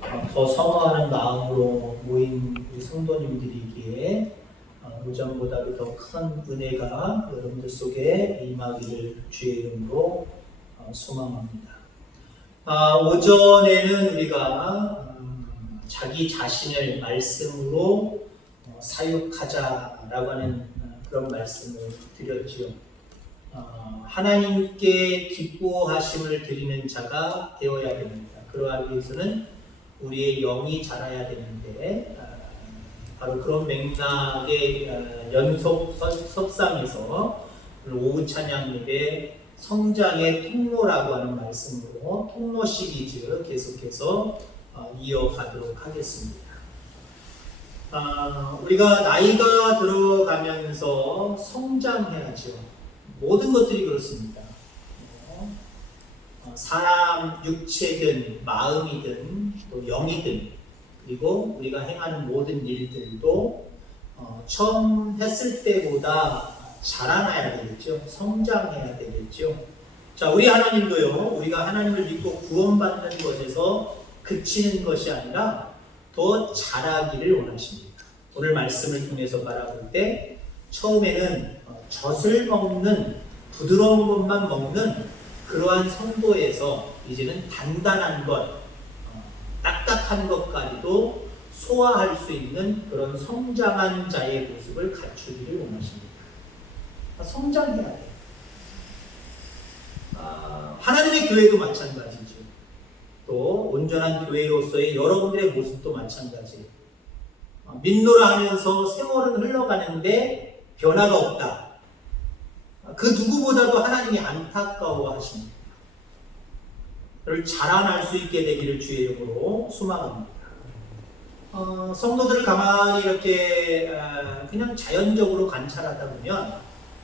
더 사모하는 마음으로 모인 우리 성도님들이기에 오전보다도 더 큰 은혜가 여러분들 속에 임하기를 주의 이름으로 소망합니다. 오전에는 우리가 자기 자신을 말씀으로 사육하자라고 하는 그런 말씀을 드렸지요. 하나님께 기뻐하심을 드리는 자가 되어야 됩니다. 그러하기 위해서는 우리의 영이 자라야 되는데 바로 그런 맥락의 연속 석상에서 오후 찬양 예배 성장의 통로라고 하는 말씀으로 통로 시리즈 계속해서 이어가도록 하겠습니다. 우리가 나이가 들어가면서 성장해야죠. 모든 것들이 그렇습니다. 사람 육체든 마음이든 또 영이든 그리고 우리가 행하는 모든 일들도 처음 했을 때보다 자라나야 되겠죠. 성장해야 되겠죠. 자, 우리 하나님도요. 우리가 하나님을 믿고 구원받는 것에서 그치는 것이 아니라 더 자라기를 원하십니다. 오늘 말씀을 통해서 바라볼 때 처음에는 젖을 먹는 부드러운 것만 먹는 그러한 성도에서 이제는 단단한 것, 딱딱한 것까지도 소화할 수 있는 그런 성장한 자의 모습을 갖추기를 원하십니다. 성장해야 돼요. 하나님의 교회도 마찬가지죠. 또 온전한 교회로서의 여러분들의 모습도 마찬가지예요. 믿노라 하면서 세월은 흘러가는데 변화가 없다. 그 누구보다도 하나님이 안타까워하십니다. 그를 자라날 수 있게 되기를 주의 이름으로 소망합니다. 성도들을 가만히 이렇게 그냥 자연적으로 관찰하다 보면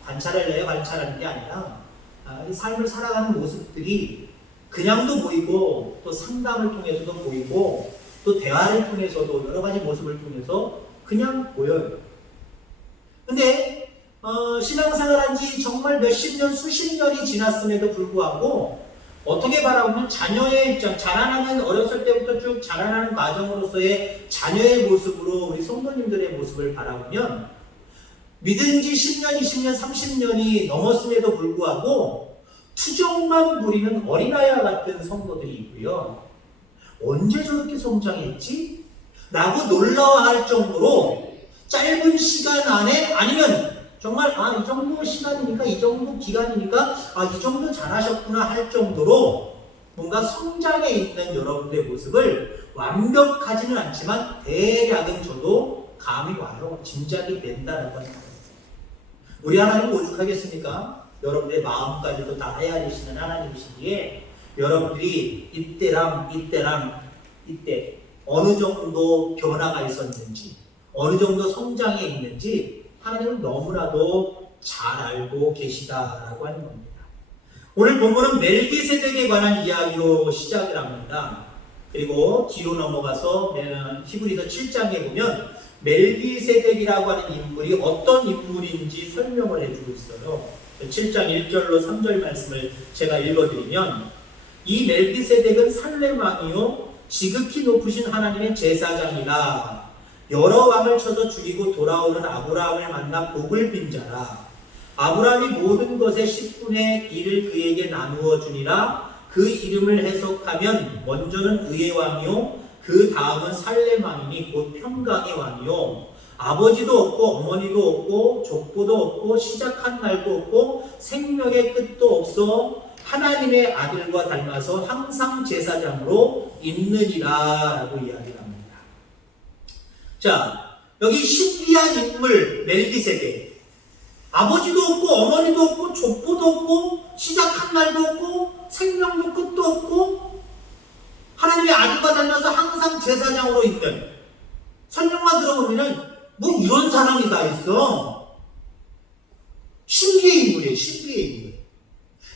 관찰을 관찰하는 게 아니라 이 삶을 살아가는 모습들이 그냥도 보이고 또 상담을 통해서도 보이고 또 대화를 통해서도 여러 가지 모습을 통해서 그냥 보여요. 근데 신앙생활한 지 정말 몇십 년, 수십 년이 지났음에도 불구하고 어떻게 바라보면 자녀의 입장, 자라나는 어렸을 때부터 쭉 자라나는 과정으로서의 자녀의 모습으로 우리 성도님들의 모습을 바라보면 믿은 지 10년, 20년, 30년이 넘었음에도 불구하고 투정만 부리는 어린아이와 같은 성도들이 있고요. 언제 저렇게 성장했지? 라고 놀라워할 정도로 짧은 시간 안에 아니면 정말 이 정도 시간이니까 이 정도 기간이니까 이 정도 잘하셨구나 할 정도로 뭔가 성장해 있는 여러분들의 모습을 완벽하지는 않지만 대략은 저도 감이 와요. 짐작이 된다라고 하는 거예요. 우리 하나님 오죽하겠습니까? 여러분들의 마음까지도 다 헤아리시는 하나님이시기에 여러분들이 이때 어느 정도 변화가 있었는지 어느 정도 성장해 있는지 하나님은 너무나도 잘 알고 계시다라고 하는 겁니다. 오늘 본문은 멜기세덱에 관한 이야기로 시작을 합니다. 그리고 뒤로 넘어가서 히브리서 7장에 보면 멜기세덱이라고 하는 인물이 어떤 인물인지 설명을 해주고 있어요. 7장 1절로 3절 말씀을 제가 읽어드리면 이 멜기세덱은 살렘 왕이요 지극히 높으신 하나님의 제사장이라 여러 왕을 쳐서 죽이고 돌아오는 아브라함을 만나 복을 빈 자라. 아브라함이 모든 것의 10분의 1을 그에게 나누어 주니라. 그 이름을 해석하면 먼저는 의의 왕이요 그 다음은 살렘 왕이니 곧 평강의 왕이요 아버지도 없고 어머니도 없고 족보도 없고 시작한 날도 없고 생명의 끝도 없어 하나님의 아들과 닮아서 항상 제사장으로 있느니라 라고 이야기합니다. 자, 여기 신비한 인물 멜기세덱. 아버지도 없고 어머니도 없고 족보도 없고 시작한 날도 없고 생명도 끝도 없고 하나님의 아들과 닮아서 항상 제사장으로 있는 설명만 들어보면 뭐 이런 사람이 다 있어. 신비의 인물이에요. 신비의 인물.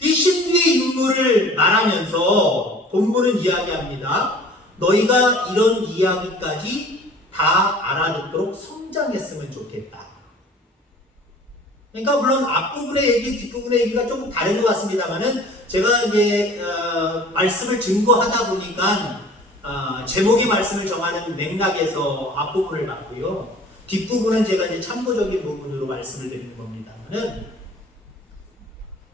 이 신비의 인물을 말하면서 본문은 이야기합니다. 너희가 이런 이야기까지 다 알아듣도록 성장했으면 좋겠다. 그러니까 물론 앞부분의 얘기, 뒷부분의 얘기가 조금 다른 것 같습니다만은 제가 이제 말씀을 증거하다 보니까 제목이 말씀을 정하는 맥락에서 앞부분을 봤고요. 뒷부분은 제가 이제 참고적인 부분으로 말씀을 드리는 겁니다만은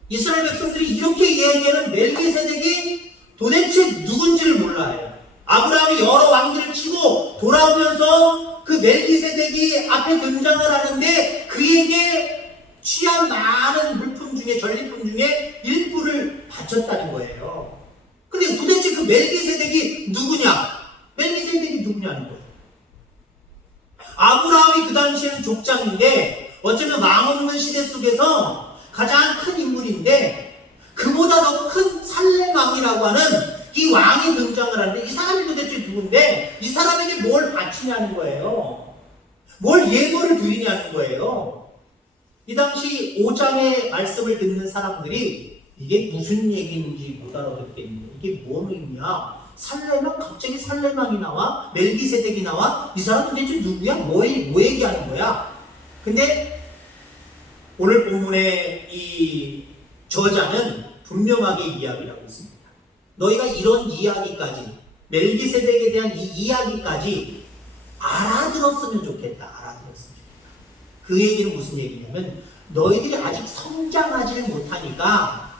이스라엘 백성들이 이렇게 이야기하는 멜기세덱이 도대체 누군지를 몰라요. 아브라함이 여러 왕들을 치고 돌아오면서 그 멜기세덱이 앞에 등장을 하는데 그에게 취한 많은 물품 중에 전리품 중에 일부를 바쳤다는 거예요. 근데 도대체 그 멜기세덱이 누구냐? 멜기세덱이 누구냐는 거예요. 아브라함이 그 당시에는 족장인데 어쩌면 왕 없는 시대 속에서 가장 큰 인물인데 그보다 더 큰 살렘 왕이라고 하는 이 왕이 등장을 하는데 이 사람이 도대체 누군데 이 사람에게 뭘 바치냐는 거예요. 뭘 예물을 드리냐는 거예요. 이 당시 5장의 말씀을 듣는 사람들이 이게 무슨 얘기인지 못 알아듣겠는데 이게 뭔 의미야? 살렘은 갑자기 살렘왕이 나와? 멜기세덱이 나와? 이 사람 도대체 누구야? 뭐 얘기하는 거야? 근데 오늘 본문의 이 저자는 분명하게 이야기를 하고 있습니다. 너희가 이런 이야기까지 멜기세덱에 대한 이 이야기까지 알아들었으면 좋겠다. 알아들었으면 좋겠다. 그 얘기는 무슨 얘기냐면 너희들이 아직 성장하지를 못하니까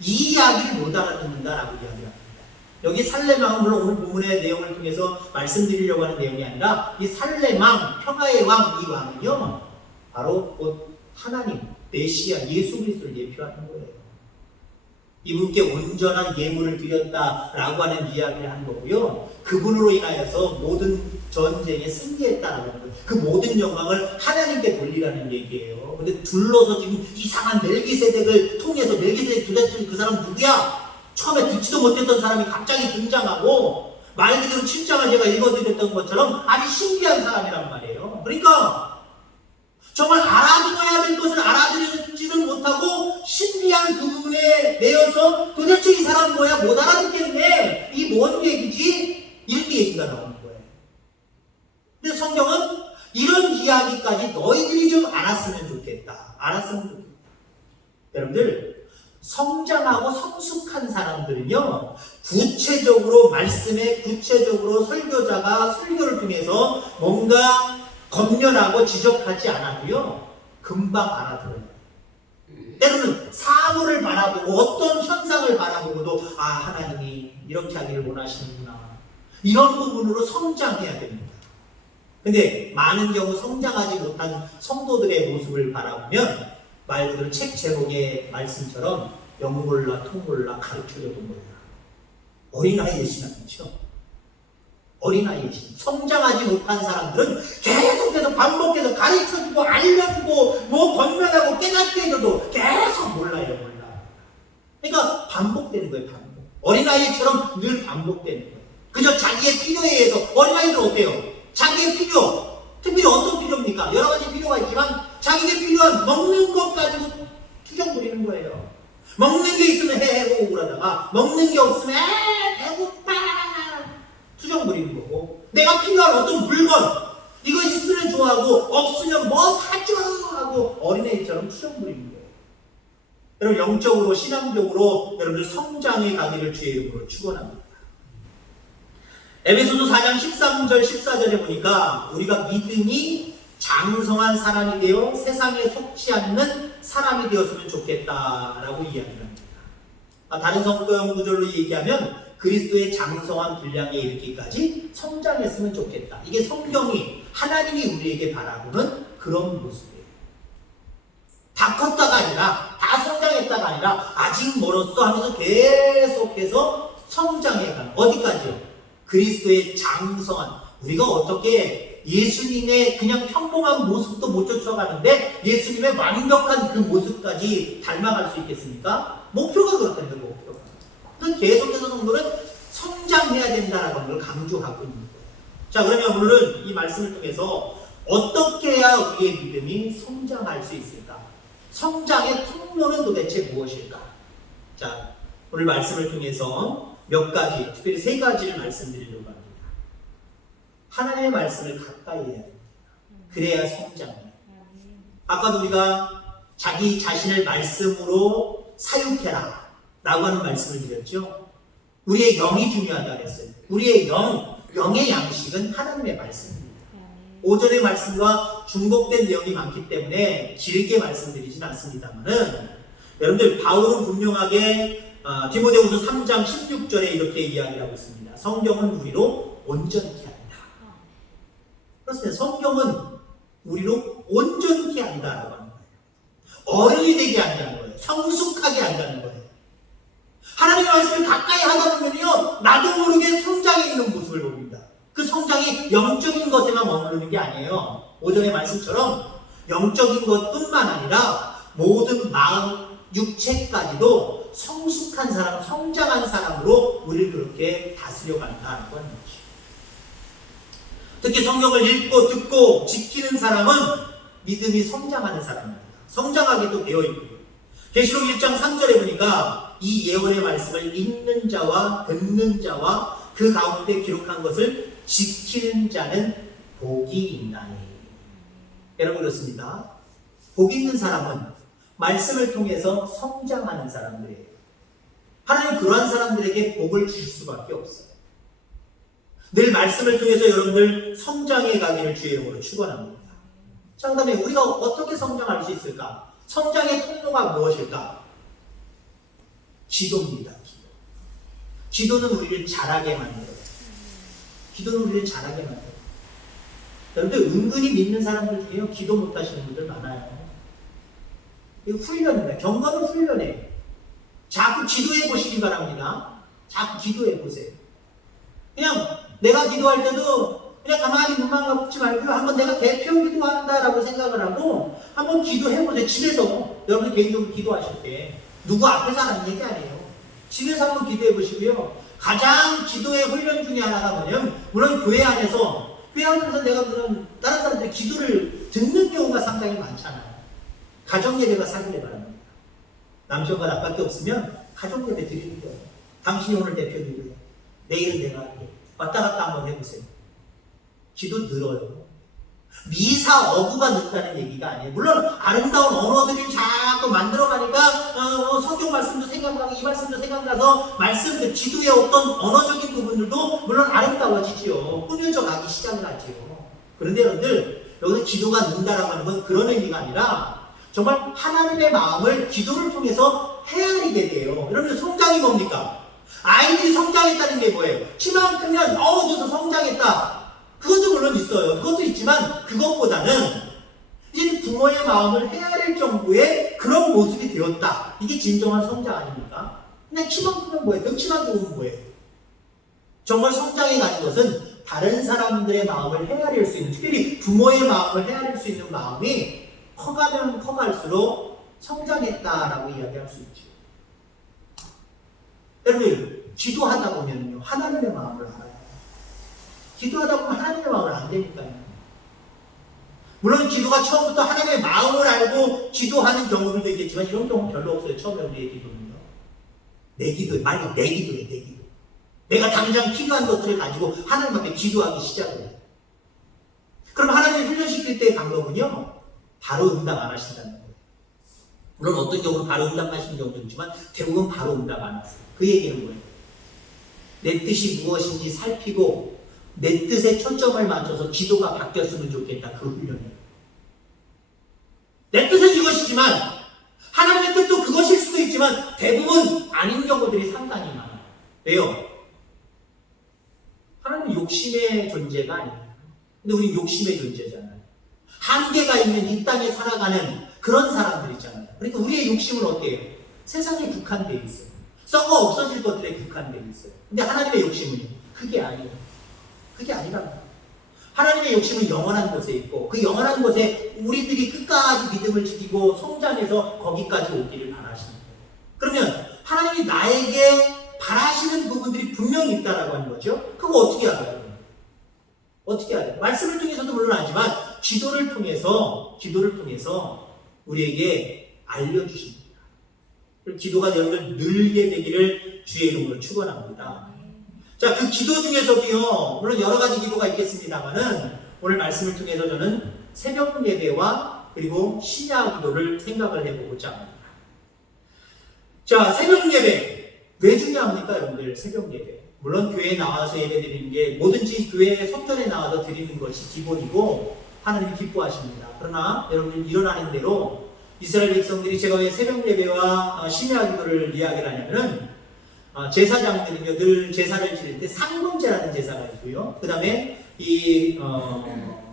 이 이야기를 못 알아듣는다라고 이야기합니다. 여기 살렘왕은 물론 오늘 본문의 내용을 통해서 말씀드리려고 하는 내용이 아니라 이 살렘왕, 평화의 왕, 이 왕은요 바로 곧 하나님, 메시아, 예수 그리스도를 예표하는 거예요. 이분께 온전한 예물을 드렸다라고 하는 이야기를 하는 거고요. 그분으로 인하여서 모든 전쟁에 승리했다라는 거예요. 그 모든 영광을 하나님께 돌리라는 얘기예요. 근데 둘러서 지금 이상한 멜기세덱을 통해서 멜기세덱 도대체 그 사람 누구야? 처음에 듣지도 못했던 사람이 갑자기 등장하고 말 그대로 7장을 제가 읽어드렸던 것처럼 아주 신기한 사람이란 말이에요. 그러니까 정말 알아들어야 될 것을 알아들지는 못하고 신비한 그 부분에 매여서 도대체 이 사람 뭐야? 못 알아듣겠네. 이게 뭔 얘기지? 이렇게 얘기가 나오는 거예요. 근데 성경은 이런 이야기까지 너희들이 좀 알았으면 좋겠다. 알았으면 좋겠다. 여러분들 성장하고 성숙한 사람들은요 구체적으로 말씀에 구체적으로 설교자가 설교를 통해서 뭔가 검열하고 지적하지 않아도요 금방 알아들어요. 때로는 사물을 바라보고 어떤 현상을 바라보고도 아 하나님이 이렇게 하기를 원하시는구나 이런 부분으로 성장해야 됩니다. 근데 많은 경우 성장하지 못한 성도들의 모습을 바라보면 말 그대로 책 제목의 말씀처럼 영 몰라 통 몰라 가르쳐줘도 몰라 어린아이의 신앙이죠. 어린아이의 신앙. 성장하지 못한 사람들은 계속해서 반복해서 가르쳐주고 알려주고 뭐 권면하고 깨닫게 해줘도 계속 몰라요. 몰라. 그러니까 반복되는 거예요. 반복. 어린아이처럼 늘 반복되는 거예요. 그저 자기의 필요에 의해서 어린아이들 어때요? 자기의 필요 특별히 어떤 필요입니까? 여러 가지 필요가 있지만 자기에게 필요한 먹는 것 가지고 투정 부리는 거예요. 먹는 게 있으면 해고 그러다가 먹는 게 없으면 배고파 투정 부리는 거고 내가 필요한 어떤 물건 이거 있으면 좋아하고 없으면 뭐 사줘 하고 어린애처럼 투정 부리는 거예요. 여러분 영적으로 신앙적으로 여러분들 성장의 가기를 주의 이름으로 축원합니다. 에베소서 4장 13절 14절에 보니까 우리가 믿음이 장성한 사람이 되어 세상에 속지 않는 사람이 되었으면 좋겠다라고 이야기를 합니다. 다른 성경 구절로 얘기하면 그리스도의 장성한 분량에 이르기까지 성장했으면 좋겠다. 이게 성경이 하나님이 우리에게 바라보는 그런 모습이에요. 다 컸다가 아니라 다 성장했다가 아니라 아직 멀었어 하면서 계속해서 성장해가는 어디까지요? 그리스도의 장성한 우리가 어떻게 예수님의 그냥 평범한 모습도 못 쫓아가는데 예수님의 완벽한 그 모습까지 닮아갈 수 있겠습니까? 목표가 그렇다는 거예요. 목표가. 그건 계속해서 성도는 성장해야 된다는 걸 강조하고 있는 거예요. 자 그러면 오늘은 이 말씀을 통해서 어떻게 해야 우리의 믿음이 성장할 수 있을까? 성장의 통로는 도대체 무엇일까? 자 오늘 말씀을 통해서 몇 가지, 특별히 세 가지를 말씀드리려고 합니다. 하나님의 말씀을 가까이 해야 됩니다. 그래야 성장해요. 아까도 우리가 자기 자신을 말씀으로 사육해라 라고 하는 말씀을 드렸죠. 우리의 영이 중요하다 그랬어요. 우리의 영의 양식은 하나님의 말씀입니다. 오전의 말씀과 중복된 내용이 많기 때문에 길게 말씀드리진 않습니다만은, 여러분들 바울은 분명하게 디모데후서 3장 16절에 이렇게 이야기하고 있습니다. 성경은 우리로 온전케 한다. 그렇습니다. 성경은 우리로 온전케 한다라고 하는 거예요. 어른이 되게 한다는 거예요. 성숙하게 한다는 거예요. 하나님의 말씀을 가까이 하다 보면요, 나도 모르게 성장해 있는 모습을 봅니다. 그 성장이 영적인 것에만 머무르는 게 아니에요. 오전의 말씀처럼 영적인 것뿐만 아니라 모든 마음, 육체까지도 성숙한 사람, 성장한 사람으로 우리를 그렇게 다스려 간다는 건 거죠. 특히 성경을 읽고 듣고 지키는 사람은 믿음이 성장하는 사람입니다. 성장하게도 되어 있고요. 계시록 1장 3절에 보니까 이 예언의 말씀을 읽는 자와 듣는 자와 그 가운데 기록한 것을 지키는 자는 복이 있나니. 여러분 그렇습니다. 복 있는 사람은 말씀을 통해서 성장하는 사람들이에요. 하나님은 그러한 사람들에게 복을 주실 수밖에 없어요. 늘 말씀을 통해서 여러분들 성장해 가기를 주의 이름으로 축원합니다. 자, 그다음에 우리가 어떻게 성장할 수 있을까? 성장의 통로가 무엇일까? 기도입니다. 기도는 우리를 자라게 만들어요. 기도는 우리를 자라게 만들어요. 여러분들 은근히 믿는 사람들 중에요, 기도 못하시는 분들 많아요. 이거 훈련입니다. 경건은 훈련이에요. 자꾸 기도해 보시기 바랍니다. 자꾸 기도해 보세요. 그냥 내가 기도할 때도 그냥 가만히 눈만 감지 말고 한번 내가 대표 기도한다라고 생각을 하고 한번 기도해 보세요. 집에서 여러분 개인적으로 기도하실 때 누구 앞에서 하는 얘기 아니에요. 집에서 한번 기도해 보시고요. 가장 기도의 훈련 중에 하나가 뭐냐면, 물론 교회 안에서 내가 그런 다른 사람들이 기도를 듣는 경우가 상당히 많잖아요. 가정 예배가 사기를 바랍니다. 남편과 나밖에 없으면 가족 예배 드리는 거예요. 당신이 오늘 대표 기도해. 내일은 내가 할게. 왔다 갔다 한번 해보세요. 기도 늘어요. 미사 어구가 늦다는 얘기가 아니에요. 물론 아름다운 언어들을 자꾸 만들어가니까 성경 말씀도 생각나고 이 말씀도 생각나서 말씀들, 기도의 어떤 언어적인 부분들도 물론 아름다워지지요. 꾸며져 가기 시작을 하지요. 그런데 여러분들, 여기서 기도가 는다라고 하는 건 그런 의미가 아니라 정말 하나님의 마음을 기도를 통해서 헤아리게 돼요. 여러분, 성장이 뭡니까? 아이들이 성장했다는 게 뭐예요? 키만 크면 저서 성장했다. 그것도 물론 있어요. 그것도 있지만 그것보다는 이제 부모의 마음을 헤아릴 정도의 그런 모습이 되었다. 이게 진정한 성장 아닙니까? 그냥 키만 크면 뭐예요? 덩치만 좋으면 뭐예요? 정말 성장해 가는 것은 다른 사람들의 마음을 헤아릴 수 있는, 특별히 부모의 마음을 헤아릴 수 있는 마음이 커가면 커갈수록 성장했다라고 이야기할 수 있죠. 여러분, 기도하다 보면요, 하나님의 마음을 알아요. 기도하다 보면 하나님의 마음을 안 되니까요. 물론 기도가 처음부터 하나님의 마음을 알고 기도하는 경우들도 있겠지만 이런 경우는 별로 없어요. 처음에 우리의 기도는요. 내 기도에, 말이 내 기도에, 내 기도. 내가 당장 필요한 것들을 가지고 하나님 앞에 기도하기 시작을 해요. 그럼 하나님을 훈련시킬 때의 방법은요, 바로 응답 안 하신다는 거예요. 물론 어떤 경우는 바로 응답하시는 경우도 있지만 대부분 바로 응답 안 하세요. 그 얘기는 뭐예요? 내 뜻이 무엇인지 살피고 내 뜻에 초점을 맞춰서 기도가 바뀌었으면 좋겠다. 그 훈련이에요. 내 뜻은 이것이지만 하나님의 뜻도 그것일 수도 있지만 대부분 아닌 경우들이 상당히 많아요. 왜요? 하나님은 욕심의 존재가 아니에요. 근데 우리는 욕심의 존재잖아요. 한계가 있는 이 땅에 살아가는 그런 사람들이잖아요. 그러니까 우리의 욕심은 어때요? 세상에 국한되어 있어요. 썩어 없어질 것들에 국한되어 있어요. 근데 하나님의 욕심은요? 그게 아니에요. 그게 아니랍니다. 하나님의 욕심은 영원한 곳에 있고 그 영원한 곳에 우리들이 끝까지 믿음을 지키고 성장해서 거기까지 오기를 바라시는 거예요. 그러면 하나님이 나에게 바라시는 부분들이 분명히 있다라고 하는 거죠. 그거 어떻게 알아요? 어떻게 알아요? 말씀을 통해서도 물론 알지만 기도를 통해서 우리에게 알려주십니다. 기도가 여러분들 늘게 되기를 주의 이름으로 축원합니다. 자, 그 기도 중에서도요, 물론 여러 가지 기도가 있겠습니다만은 오늘 말씀을 통해서 저는 새벽 예배와 그리고 심야 기도를 생각을 해보고자 합니다. 자, 새벽 예배. 왜 중요합니까, 여러분들? 새벽 예배. 물론 교회에 나와서 예배 드리는 게 뭐든지 교회 속전에 나와서 드리는 것이 기본이고 하나님이 기뻐하십니다. 그러나 여러분들 일어나는 대로 이스라엘 백성들이 제가 왜 새벽 예배와 심야 기도를 이야기를 하냐면은 제사장들은요 늘 제사를 지낼 때 상금제라는 제사가 있고요. 그 다음에 이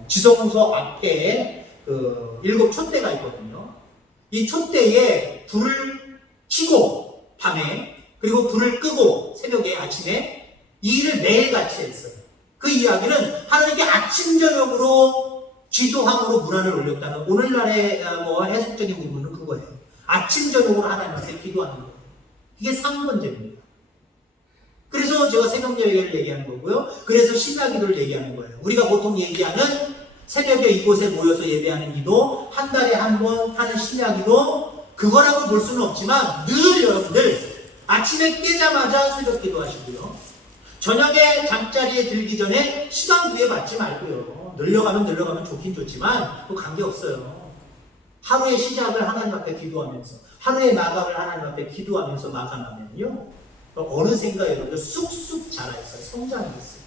지성소 앞에 그 7 촛대가 있거든요. 이 촛대에 불을 켜고 밤에 그리고 불을 끄고 새벽에 아침에 이 일을 매일같이 했어요. 그 이야기는 하나님께 아침 저녁으로 기도함으로 문안을 올렸다는 오늘날의 해석적인 부분은 그거예요. 아침 저녁으로 하나님 앞에 기도하는 거예요. 이게 상번제입니다. 그래서 제가 새벽 예배를 얘기하는 거고요. 그래서 심야 기도를 얘기하는 거예요. 우리가 보통 얘기하는 새벽에 이곳에 모여서 예배하는 기도, 한 달에 한 번 하는 심야 기도, 그거라고 볼 수는 없지만 늘 여러분들 아침에 깨자마자 새벽 기도하시고요. 저녁에 잠자리에 들기 전에 시간 구애받지 말고요. 늘려가면 좋긴 좋지만 그거 관계없어요. 하루의 시작을 하나님 앞에 기도하면서 하루의 마감을 하나님 앞에 기도하면서 마감하면요. 어느샌가 여러분들 쑥쑥 자라있어요. 성장이 있어요.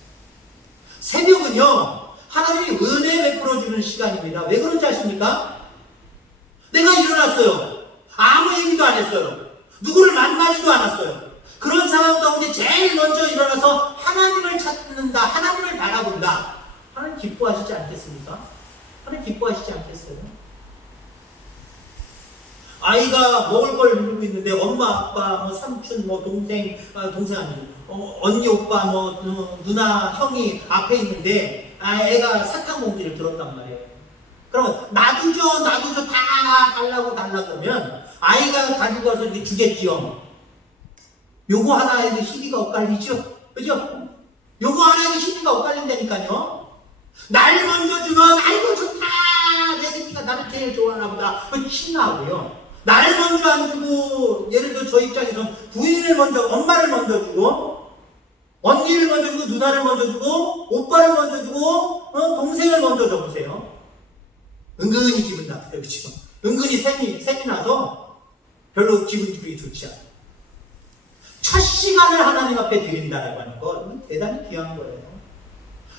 새벽은요. 하나님이 은혜 베풀어주는 시간입니다. 왜 그런지 아십니까? 내가 일어났어요. 아무 얘기도 안 했어요. 누구를 만나지도 않았어요. 그런 상황 가운데 제일 먼저 일어나서 하나님을 찾는다. 하나님을 바라본다. 하나님 기뻐하시지 않겠습니까? 하나님 기뻐하시지 않겠어요? 아이가 먹을 걸 누르고 있는데 엄마, 아빠, 삼촌, 동생 아니죠. 언니, 오빠, 누나, 형이 앞에 있는데 애가 사탕 봉지를 들었단 말이에요. 그러면 나도 줘 다 달라고 하면 아이가 가지고 와서 이렇게 주겠지요. 요거 하나에도 희비가 엇갈리죠? 그죠? 요거 하나에도 희비가 엇갈린다니까요. 날 먼저 주면 아이고 좋다 내 새끼가 나를 제일 좋아하나 보다 그 신나고요. 날 먼저 안 주고 예를 들어 저 입장에서 부인을 먼저 엄마를 먼저 주고 언니를 먼저 주고 누나를 먼저 주고 오빠를 먼저 주고 동생을 먼저 줘보세요. 은근히 기분 나빠요. 그렇죠? 은근히 셈이 나서 별로 기분이 좋지 않아요. 첫 시간을 하나님 앞에 드린다라고 하는 건 대단히 귀한 거예요.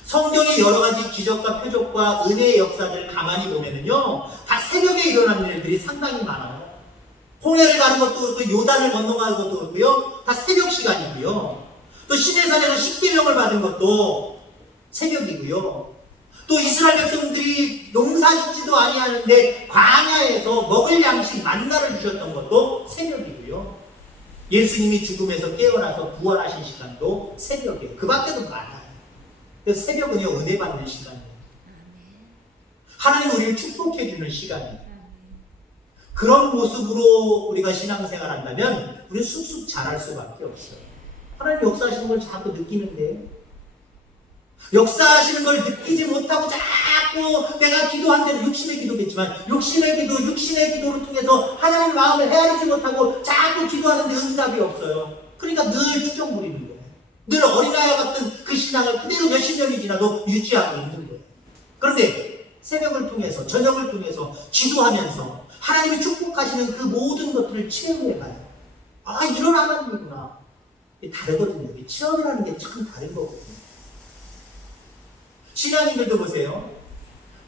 성경의 여러 가지 기적과 표적과 은혜의 역사들을 가만히 보면은요, 다 새벽에 일어나는 일들이 상당히 많아요. 홍해를 가는 것도 그렇고 요단을 건너가는 것도 그렇고요, 다 새벽 시간이고요. 또 시내산에서 십계명을 받은 것도 새벽이고요. 또 이스라엘 백성들이 농사짓지도 아니하는데 광야에서 먹을 양식 만나를 주셨던 것도 새벽이고요. 예수님이 죽음에서 깨어나서 부활하신 시간도 새벽이에요. 그 밖에도 많아요. 그래서 새벽은요, 은혜 받는 시간이에요. 하나님 우리를 축복해주는 시간이에요. 그런 모습으로 우리가 신앙생활 한다면 우리는 쑥쑥 자랄 수밖에 없어요. 하나님 역사하시는 걸 자꾸 느끼는데, 역사하시는 걸 느끼지 못하고 자꾸 내가 기도한 대로 육신의 기도겠지만 육신의 기도를 통해서 하나님의 마음을 헤아리지 못하고 자꾸 기도하는데 응답이 없어요. 그러니까 늘 투정 부리는 거예요. 늘 어린아이와 같은 그 신앙을 그대로 몇십 년이 지나도 유지하고 있는 거예요. 그런데 새벽을 통해서 저녁을 통해서 기도하면서 하나님이 축복하시는 그 모든 것들을 체험해봐요. 아, 이런 하나님이구나. 다르거든요. 체험을 하는 게 참 다른 거거든요. 신앙인들도 보세요.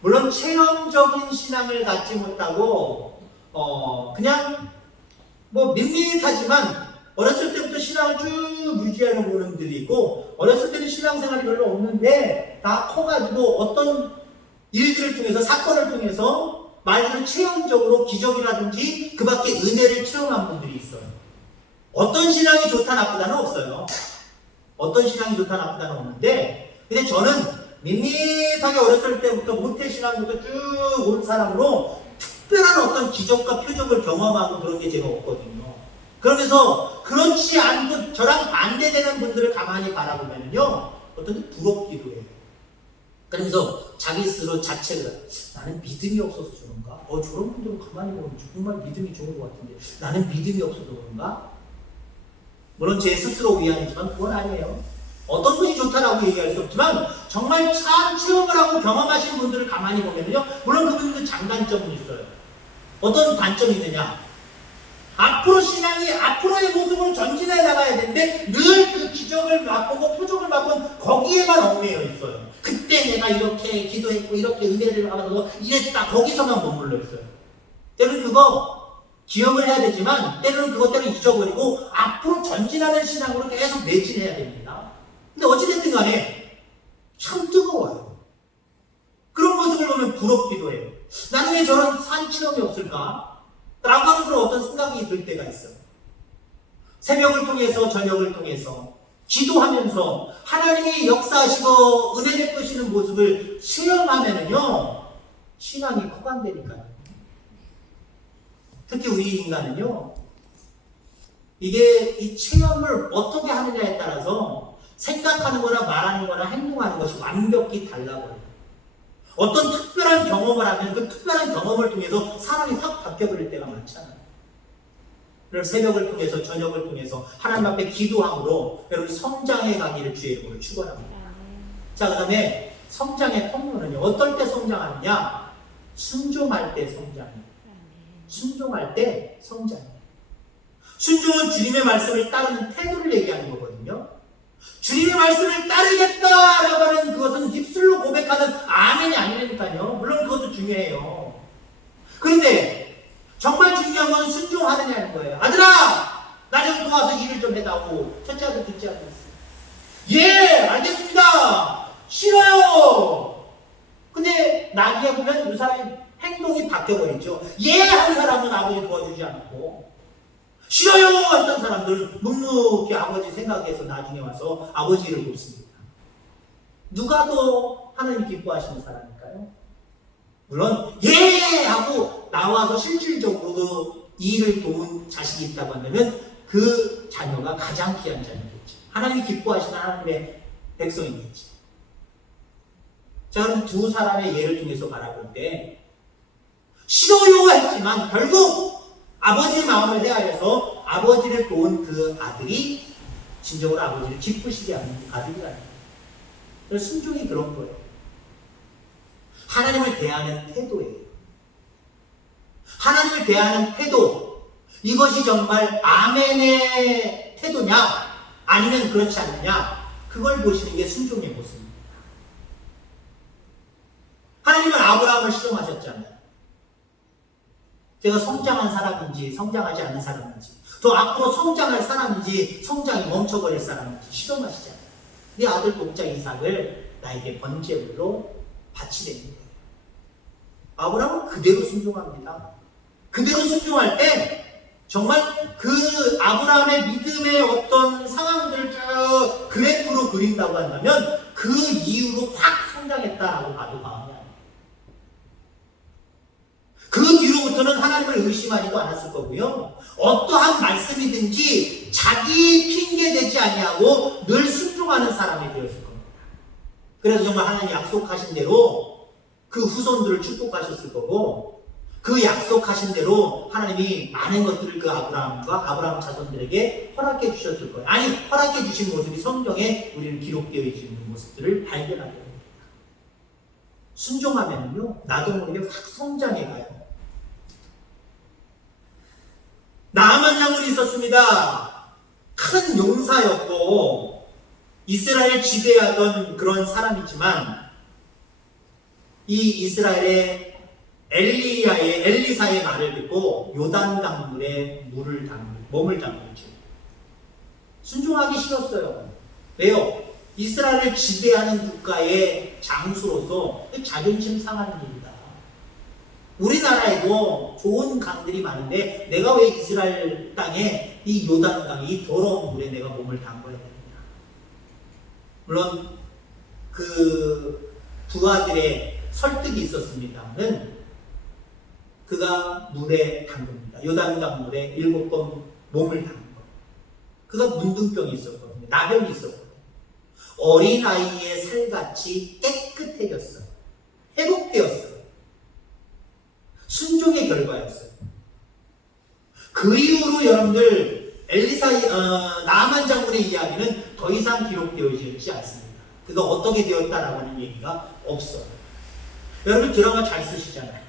물론 체험적인 신앙을 갖지 못하고 그냥 밋밋하지만 어렸을 때부터 신앙을 쭉 유지하는 분들이 있고, 어렸을 때는 신앙생활이 별로 없는데 다 커가지고 어떤 일들을 통해서, 사건을 통해서 말 그대로 체험적으로 기적이라든지 그 밖에 은혜를 체험한 분들이 있어요. 어떤 신앙이 좋다 나쁘다는 없어요. 어떤 신앙이 좋다 나쁘다는 없는데, 근데 저는 밋밋하게 어렸을 때부터 모태신앙부터 쭉 온 사람으로 특별한 어떤 기적과 표적을 경험하고 그런 게 제가 없거든요. 그러면서 그렇지 않고 저랑 반대되는 분들을 가만히 바라보면요, 어떤 게 부럽기도 해요. 그러면서 자기 스스로 자책을 해요. 나는 믿음이 없어서 그런가? 저런 분들은 가만히 보면 정말 믿음이 좋은 것 같은데 나는 믿음이 없어서 그런가? 물론 제 스스로 위안이지만 그건 아니에요. 어떤 분이 좋다라고 얘기할 수 없지만 정말 참 체험을 하고 경험하신 분들을 가만히 보면요, 물론 그분들도 장단점은 있어요. 어떤 단점이 있느냐? 앞으로 신앙이 앞으로의 모습으로 전진해 나가야 되는데 늘 그 기적을 맛보고 표적을 맛본 거기에만 얽매여 있어요. 그때 내가 이렇게 기도했고 이렇게 은혜를 받아서 이랬다 거기서만 머물러 있어요. 때로는 그거 기억을 해야 되지만 때로는 그것들을 잊어버리고 앞으로 전진하는 신앙으로 계속 매진해야 됩니다. 근데 어찌됐든 간에 참 뜨거워요. 그런 모습을 보면 부럽기도 해요. 나는 왜 저런 산 체험이 없을까? 라고 하는 그런 어떤 생각이 들 때가 있어요. 새벽을 통해서 저녁을 통해서 기도하면서 하나님이 역사하시고 은혜 베푸시는 모습을 체험하면은요 신앙이 커간다니까요. 특히 우리 인간은요 이게 이 체험을 어떻게 하느냐에 따라서 생각하는 거나 말하는 거나 행동하는 것이 완벽히 달라버려요. 어떤 특별한 경험을 하면 그 특별한 경험을 통해서 사람이 확 바뀌어버릴 때가 많잖아요. 그래서 새벽을 통해서 저녁을 통해서 하나님 앞에 기도함으로 여러분 성장의 강의를 주의 이름으로 축원합니다. 자, 그 다음에 성장의 통로는요 어떨 때 성장하느냐? 순종할 때 성장해요. 순종할 때 성장해요. 순종은 주님의 말씀을 따르는 태도를 얘기하는 거거든요. 주님의 말씀을 따르겠다라고 하는 그것은 입술로 고백하는 아멘이 아니니까요. 물론 그것도 중요해요. 그런데 정말 중요한 건 순종하느냐는 거예요. 아들아! 나 좀 도와서 일을 좀 해다오. 첫째 아들, 둘째 아들 있어요. 예! 알겠습니다! 싫어요! 근데 나중에 보면 그 사람의 행동이 바뀌어버리죠. 예! 한 사람은 아버지 도와주지 않고 싫어요! 했던 사람들은 묵묵히 아버지 생각해서 나중에 와서 아버지를 돕습니다. 누가 더 하나님 기뻐하시는 사람일까요? 물론 예! 하고 나와서 실질적으로 이 일을 도운 자식이 있다고 한다면 그 자녀가 가장 귀한 자녀겠죠. 하나님이 기뻐하시는 하나님의 백성이겠죠. 자, 그럼 두 사람의 예를 통해서 바라볼 때 싫어요 했지만 결국 아버지의 마음을 헤아려서 아버지를 도운 그 아들이 진정으로 아버지를 기쁘시게 하는 아들이 아니에요. 그래서 순종이 그런 거예요. 하나님을 대하는 태도예요. 하나님을 대하는 태도, 이것이 정말 아멘의 태도냐 아니면 그렇지 않느냐, 그걸 보시는 게 순종의 모습입니다. 하나님은 아브라함을 시험하셨잖아요. 제가 성장한 사람인지 성장하지 않는 사람인지, 또 앞으로 성장할 사람인지 성장이 멈춰버릴 사람인지 시험하시잖아요. 네 아들 독자 이삭을 나에게 번제물로 바치려는 거예요. 아브라함은 그대로 순종합니다. 그대로 순종할 때 정말 그 아브라함의 믿음의 어떤 상황들을 쭉 그래프로 그린다고 한다면 그 이후로 확 성장했다라고 봐도 과언이 아니에요. 그 뒤로부터는 하나님을 의심하지도 않았을 거고요. 어떠한 말씀이든지 자기 핑계대지 아니하고 늘 순종하는 사람이 되었을 겁니다. 그래서 정말 하나님 약속하신 대로 그 후손들을 축복하셨을 거고, 그 약속하신 대로 하나님이 많은 것들을 그 아브라함과 아브라함 자손들에게 허락해 주셨을 거예요. 아니, 허락해 주신 모습이 성경에 우리는 기록되어 있는 모습들을 발견하게 됩니다. 순종하면요 나도 모르게 확 성장해 가요. 나아만 장군이 있었습니다. 큰 용사였고 이스라엘 지배하던 그런 사람이지만 이 이스라엘의 엘리사의 말을 듣고 요단 강물에 몸을 담그죠. 순종하기 싫었어요. 왜요? 이스라엘을 지배하는 국가의 장수로서 자존심 상하는 일이다. 우리나라에도 좋은 강들이 많은데 내가 왜 이스라엘 땅에 이 요단강, 이 더러운 물에 내가 몸을 담궈야 되느냐. 물론 그 부하들의 설득이 있었습니다는 그가 물에 담깁니다. 요단강 물에 7번 몸을 담궈. 그가 문둥병이 있었거든요. 나병이 있었거든요. 어린아이의 살같이 깨끗해졌어요. 회복되었어요. 순종의 결과였어요. 그 이후로 여러분들 나아만 장군의 이야기는 더 이상 기록되어 있지 않습니다. 그가 어떻게 되었다라고 하는 얘기가 없어요. 여러분 드라마 잘 쓰시잖아요.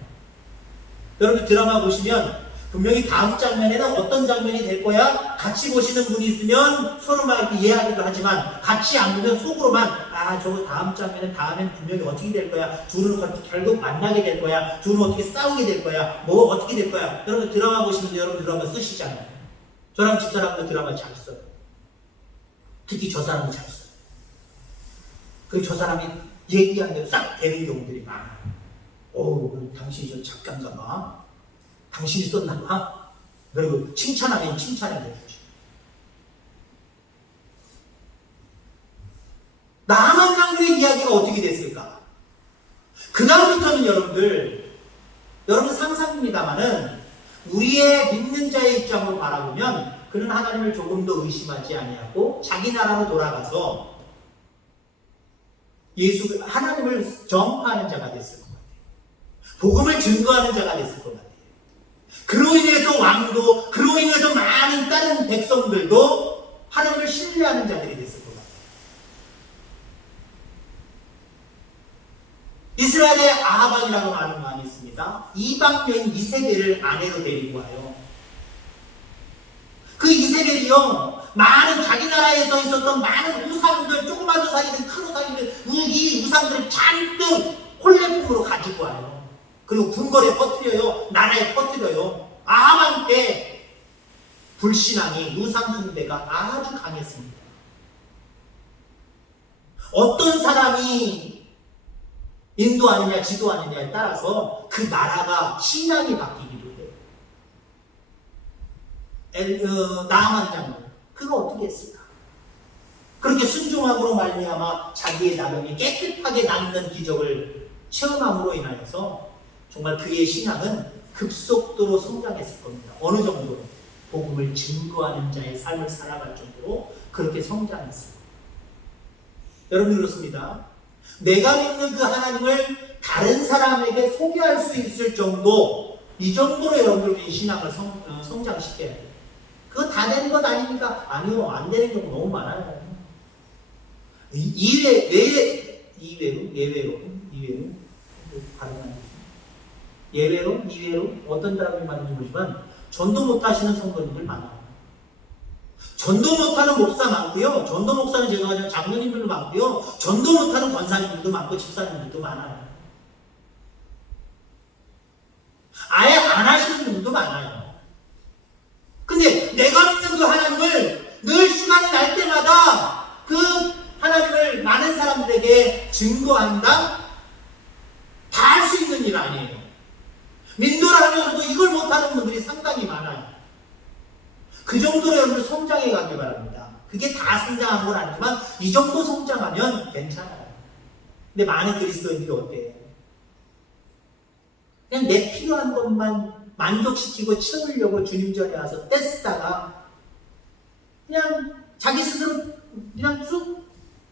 여러분 드라마 보시면 분명히 다음 장면에는 어떤 장면이 될 거야? 같이 보시는 분이 있으면 서로 막 이렇게 이해하기도 하지만 같이 안 보면 속으로만 저거 다음 장면에 다음엔 분명히 어떻게 될 거야? 둘은 결국 만나게 될 거야? 둘은 어떻게 싸우게 될 거야? 뭐 어떻게 될 거야? 여러분 드라마 보시면서 여러분 드라마 쓰시잖아요. 저랑 집사람도 드라마 잘 써요. 특히 저 사람도 잘 써요. 그리고 저 사람이 얘기한 대로 싹 되는 경우들이 많아요. 당신이 저 작가인가 봐. 당신이 썼나 봐. 그리고 칭찬하면 칭찬해 주죠. 나만 장군의 이야기가 어떻게 됐을까? 그 다음부터는 여러분 상상입니다만은 우리의 믿는 자의 입장으로 바라보면 그는 하나님을 조금 더 의심하지 아니하고 자기 나라로 돌아가서 하나님을 전파하는 자가 됐을 것 같아요. 복음을 증거하는 자가 됐을 것 같아요. 그로 인해서 왕도, 그로 인해서 많은 다른 백성들도 하나님을 신뢰하는 자들이 됐을 것 같아요. 이스라엘의 아하방이라고 하는 왕이 있습니다. 이방 여인 이세벨을 아내로 데리고 와요. 그 이세벨이요, 많은 자기 나라에서 있었던 많은 우상들, 조그만 우상이든 큰 우상이든 이 우상들을 잔뜩 혼례품으로 가지고 와요. 그리고 궁궐에 퍼뜨려요. 나라에 퍼뜨려요. 아하방 때 불신앙이, 우상 숭배가 아주 강했습니다. 어떤 사람이 인도하느냐 지도하느냐에 따라서 그 나라가 신앙이 바뀌기도 해요. 나아만 장군 그거 어떻게 했을까? 그렇게 순종함으로 말미암아 자기의 나병이 깨끗하게 낫는 기적을 체험함으로 인하여서 정말 그의 신앙은 급속도로 성장했을 겁니다. 어느 정도로? 복음을 증거하는 자의 삶을 살아갈 정도로 그렇게 성장했어요. 여러분 그렇습니다. 내가 믿는 그 하나님을 다른 사람에게 소개할 수 있을 정도, 이 정도로 여러분들의 신앙을 성장시켜야 돼요. 그거 다 되는 것 아닙니까? 아니요, 안 되는 경우 너무 많아요. 예외로 어떤 사람이 많은지 모르지만 전도 못하시는 성도님들 많아요. 전도 못하는 목사 많고요. 전도 목사는 죄송하지만 장로님들도 많고요. 전도 못하는 권사님들도 많고 집사님들도 많아요. 아예 안 하시는 분들도 많아요. 근데 내가 믿는 그 하나님을 늘 시간이 날 때마다 그 하나님을 많은 사람들에게 증거한다? 다 할 수 있는 일 아니에요. 민도를 하면서도 이걸 못하는 분들이 상당히 많아요. 그 정도로 여러분들 성장해 가길 바랍니다. 그게 다 성장한 건 아니지만 이 정도 성장하면 괜찮아요. 근데 많은 그리스도인들이 어때요? 그냥 내 필요한 것만 만족시키고 채우려고 주님 전에 와서 떼쓰다가 그냥 자기 스스로 그냥 쑥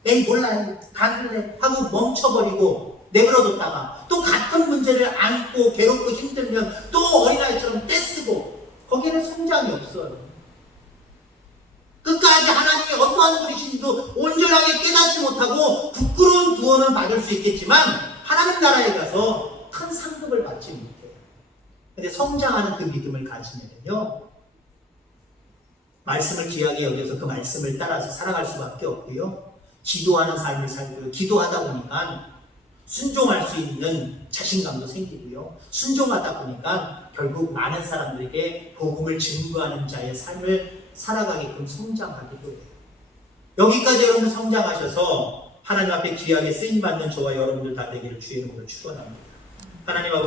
에이 몰라 가길래 하고 멈춰버리고 내버려뒀다가 또 같은 문제를 안고 괴롭고 힘들면 또 어린아이처럼 떼쓰고 거기에는 성장이 없어요. 끝까지 하나님이 어떠한 분이신지도 온전하게 깨닫지 못하고 부끄러운 두어는 받을 수 있겠지만 하나님 나라에 가서 큰 상급을 받지 못해요. 근데 성장하는 그 믿음을 가지면요 말씀을 귀하게 여겨서 그 말씀을 따라서 살아갈 수밖에 없고요. 기도하는 삶을 살고요. 기도하다 보니까 순종할 수 있는 자신감도 생기고요. 순종하다 보니까 결국 많은 사람들에게 복음을 증거하는 자의 삶을 살아가게끔 성장하기도 해요. 여기까지 여러분 성장하셔서 하나님 앞에 귀하게 쓰임받는 저와 여러분들 다 되기를 주의 이름으로 축원합니다. 하나님 아버지